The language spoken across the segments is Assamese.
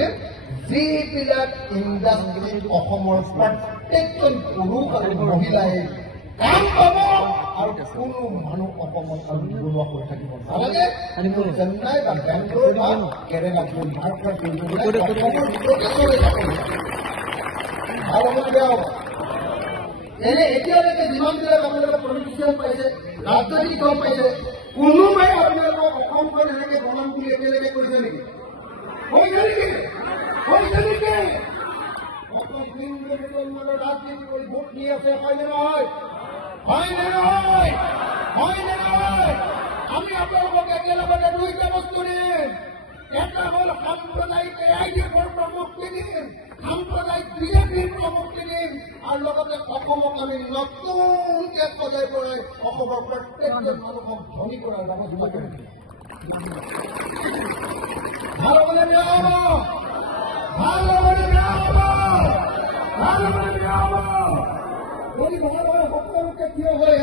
কৰিলে যিবিলাক ইণ্ডাষ্ট্ৰীত অসমৰ প্ৰত্যেকজন পুৰুষ আৰু মহিলাই কাম পাব আৰু কোনো মানুহ অসমত আৰু নিবনুৱা হৈ থাকিব নালাগে। চেন্নাই বা বেংগলোৰ বা কেৰেলা ভাল হ'ব বেয়া হ'ব। এতিয়ালৈকে যিমানবিলাক আপোনালোকে পলিটিচিয়ান পাইছে, ৰাজনৈতিক দল পাইছে, কোনোবাই আপোনালোকক অসমখন এনেকে বনাম বুলি এতিয়ালৈকে কৰিছে নেকি? ৰাজনীতি কৰি ভোট দি আছে, হয়নে নহয়? আমি আপোনালোকক একেলগে দুইটা বস্তু দিম। এটা হ'ল সাম্প্ৰদায়িক AIDFৰ প্ৰমুক্তি দিম, সাম্প্ৰদায়িক BJPৰ প্ৰমুক্তি দিম, আৰু লগতে অসমক আমি নতুনকে সজাই পৰাই অসমৰ প্ৰত্যেকজন মানুহক ধনী কৰাৰ ব্যৱস্থা কৰিম। ভাল হ'বনে বেয়া হ'ব? ভাল হ'বনে বেয়া হ'ব? ভাল হ'বনে বেয়া হ'ব? যদি ভাল হয় সকলোকে থিয় হৈ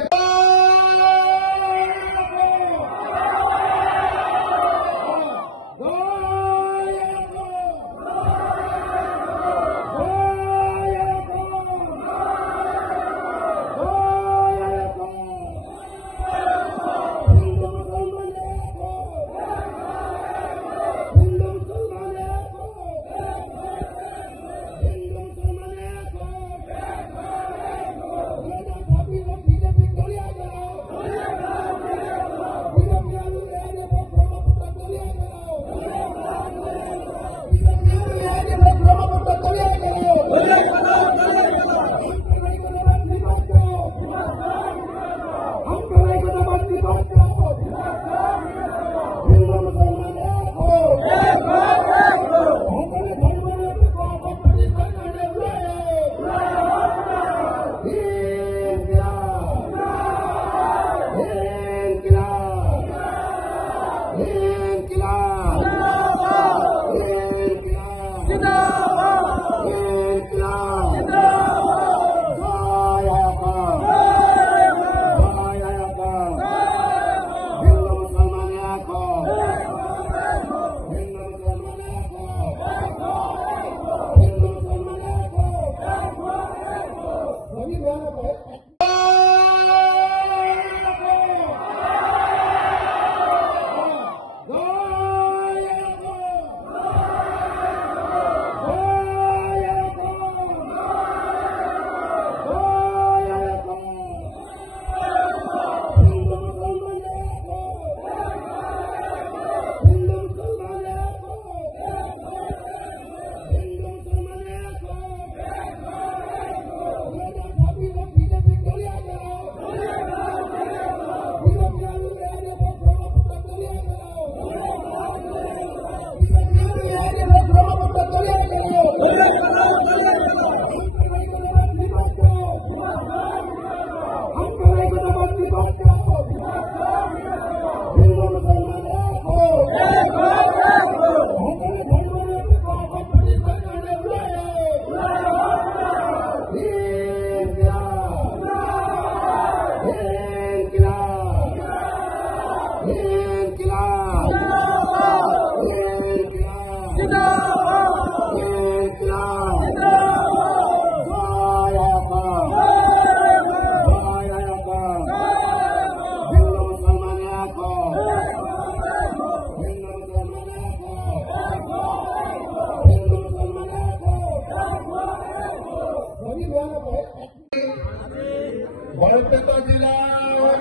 বৰপেটা জিলাৰ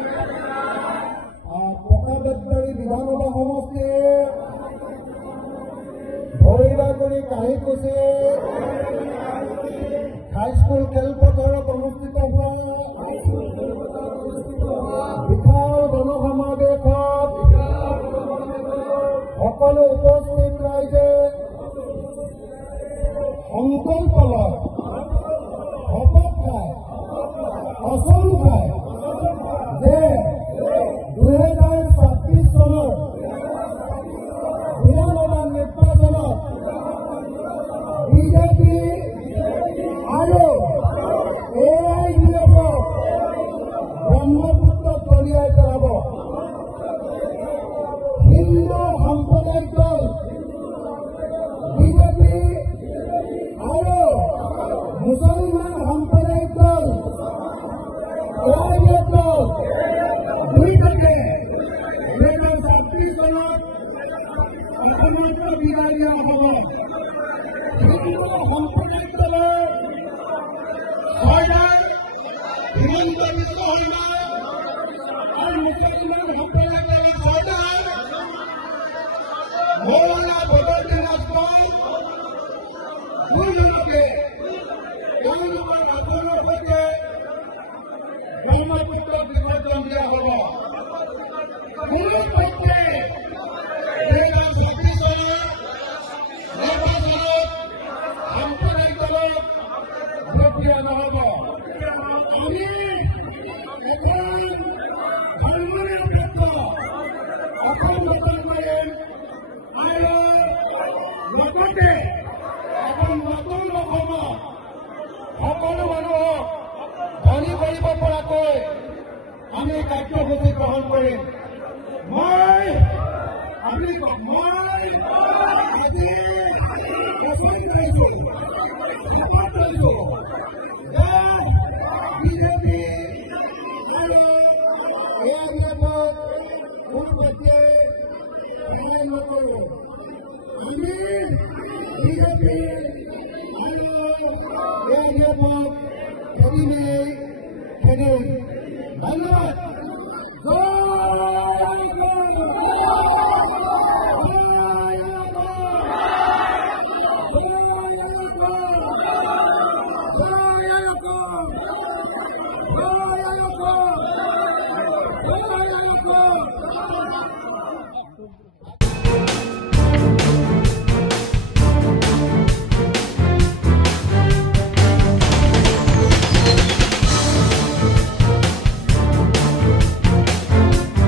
পকাবাৰী বিধানসভা সমষ্টিৰ ভৈৰাগুৰি কাহিকুচি হাইস্কুল খেলপথাৰত অনুষ্ঠিত হোৱা বিশাল গণসমাৱেশত সকলো উপস্থিত ৰাইজে সংকল্প লয়, শপত খায়, কচম খায় যে 2026 চনৰ বিধানসভা নিৰ্বাচনত বিজেপি আৰু AIDFক ব্ৰহ্মপুত্ৰত দলিয়াই পেলাব। হিন্দু সম্প্ৰদায়িক দল বিজেপি মুছলমান সাম্প্ৰদায়িক দল AIDF দল দুইটাকে 2026 চনত একমাত্ৰ বিদায় দিয়া হ'ব। হিন্দু সাম্প্ৰদায়িক দলৰ সৰ্দাৰ হিমন্ত বিশ্ব শৰ্মা আৰু মুছলমান সাম্প্ৰদায়িক দলৰ সৰ্দাৰ মৌলানা বদৰুদ্দিন আজমল দুয়োজনকে তেওঁলোকৰ আচৰণৰ সৈতে ব্ৰহ্মপুত্ৰক বিসৰ্জন দিয়া হ'ব। কোনো পক্ষে 2026 চনৰ নিৰ্বাচনত সাম্প্ৰদায়িক দলক ভোট দিয়া নহ'ব। আমি এখন ধৰ্মনিৰপেক্ষ অসম গঠন কৰিম আৰু লগতে এখন নতুন অসমত সকলো মানুহক ধনী কৰিব পৰাকৈ আমি কাৰ্যসূচী গ্ৰহণ কৰিম। মই আজি ঘোষণা কৰিছো, শপত লৈছো যে বিজেপি আৰু AIDFক কোনো পৰ্যায়ে সহায় নকৰো। আমি বিজেপি আৰু AIDFক খেদিমেই খেদিম। ধন্যবাদ। জয়